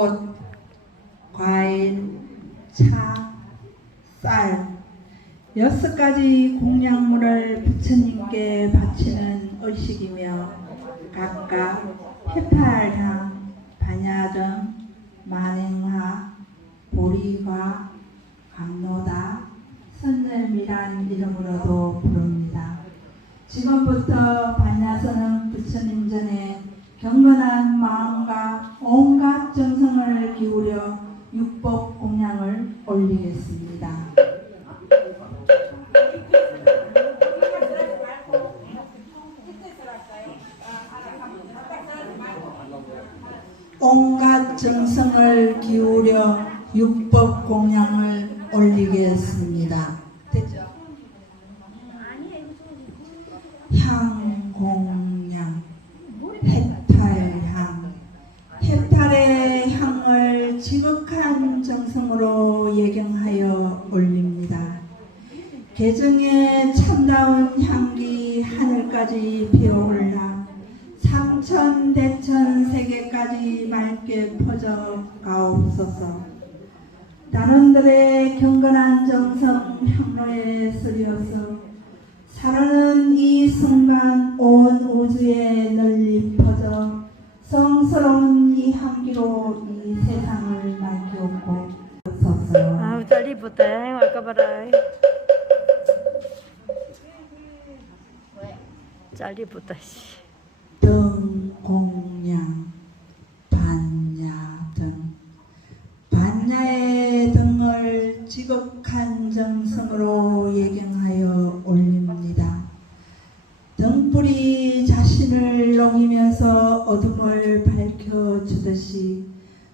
꽃, 과일, 차, 쌀 여섯 가지 공약물을 부처님께 바치는 의식이며 각각 해탈향, 반야정, 만행화, 보리과, 감노다, 선절미란 이름으로도 부릅니다. 지금부터 반야선은 부처님 전에 경건한 마음과 정성을 기울여 육법 공양을 올리겠습니다. 됐죠? 향공양, 해탈향, 해탈의 향을 지극한 정성으로 예경하여 올립니다. 개정의 참다운 향기 하늘까지 피어올라 삼천 대천 세계까지 맑게 퍼져 가옵소서. 단원들의 경건한 정성 향로에 쓰려서 살아는 이 순간 온 우주에 널리 퍼져 성스러운 이 향기로 이 세상을 맑히옵고 bà đây. Cho đi bút tè. 반야의 등을 지극한 정성으로 예경하여 올립니다. 등불이 자신을 녹이면서 어둠을 밝혀주듯이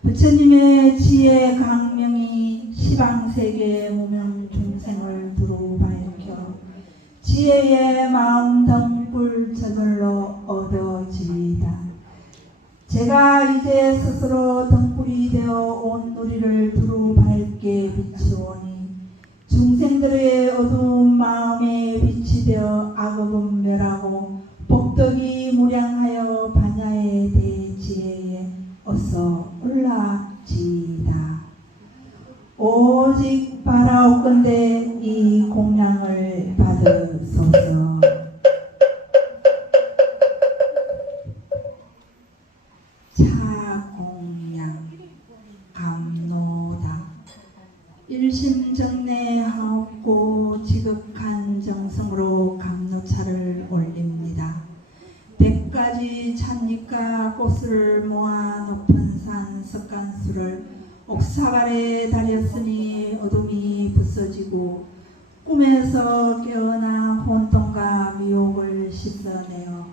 부처님의 지혜 강명이 시방세계 무명 중생을 두루 밝혀 지혜의 마음 등불 저절로 얻어지이다. 제가 이제 스스로 등 불이 되어 온 누리를 두루 밝게 비추오니 중생들의 어두운 마음에 빛이 되어 악업은 멸하고 복덕이 무량하여 반야의 대지혜에 어서 올라지이다. 오직 바라옵건대 이 백가지 찬잎과 꽃을 모아 높은 산 석간수를 옥사발에 달였으니 어둠이 부서지고 꿈에서 깨어나 혼돈과 미혹을 씻어내어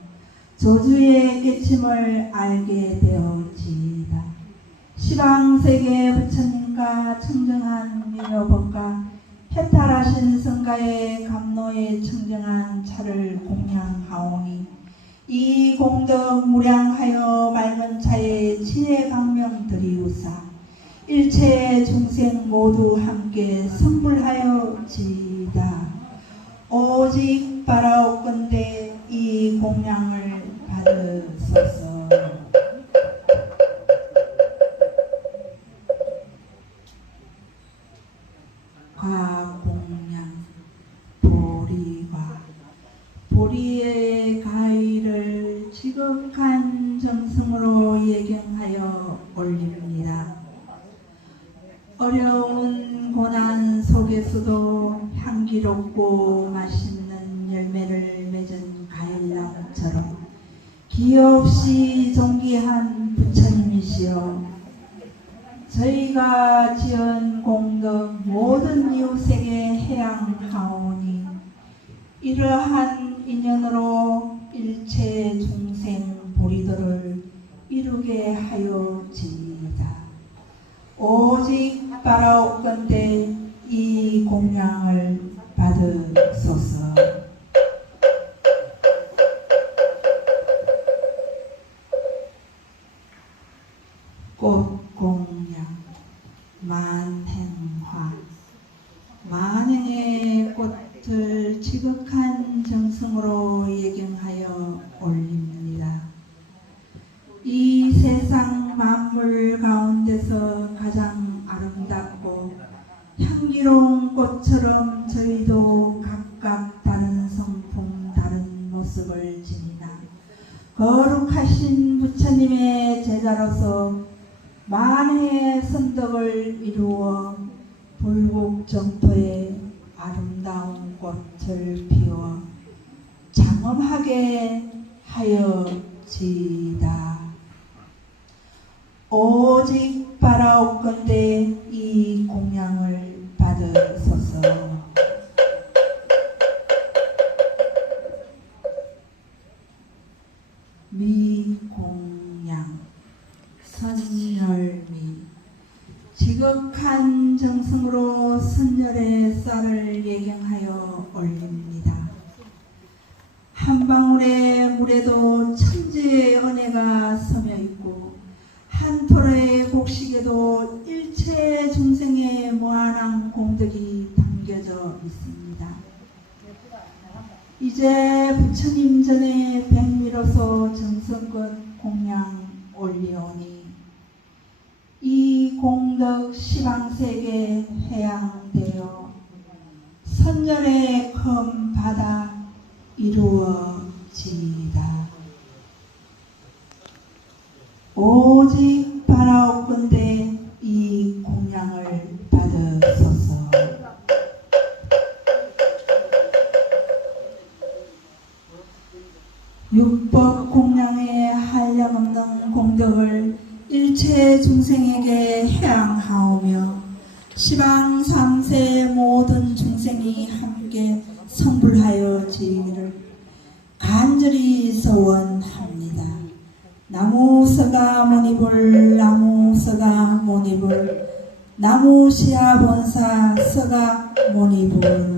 저주의 깨침을 알게 되어지이다. 시방세계 부처님과 청정한 미묘법과 해탈하신 성가의 감노에 청정한 차를 공양하오니 이 공덕 무량하여 맑은 차에 지혜 강명 드리우사 일체 중생 모두 함께 선불하여 지이다. 오직 바라옵건대 이 공양을 받으소서. 과공양 보리과 보리의 정성으로 예경하여 올립니다. 어려운 고난 속에서도 향기롭고 맛있는 열매를 맺은 가일나무처럼 기없이 존귀한 부처님이시여 저희가 지은 공덕 모든 이웃에게 해양하오니 이러한 인연으로 일체 중생 보리도를 이루게 하여지이다. 오직 바라옵건대 이 공양을 받으소서. 꽃공양 만행화 만행의 꽃을 지극한 정성으로 예경 제자로서 만해의 선덕을 이루어 불국 정토에 아름다운 꽃을 피워 장엄하게 하여지다. 오직 바라옵건대 선열미 지극한 정성으로 선열의 쌀을 예경하여 올립니다. 한 방울의 물에도 천지의 은혜가 서며 있고 한 토로의 곡식에도 일체 중생의 무한한 공덕이 담겨져 있습니다. 이제 부처님 전에 백미로서 정성껏 공양 올리오니 이 공덕 시방세계 해양되어 선열의 큰 바다 이루어지이다. 오직 바라옵건대 이 공양을 받으소서. 육법 공양의 한량없는 공덕을 일체 중생에게 해양하오며 시방 삼세 모든 중생이 함께 성불하여 지기를 간절히 서원합니다. 나무서가 모니불 나무서가 모니불 나무시아 본사 서가 모니불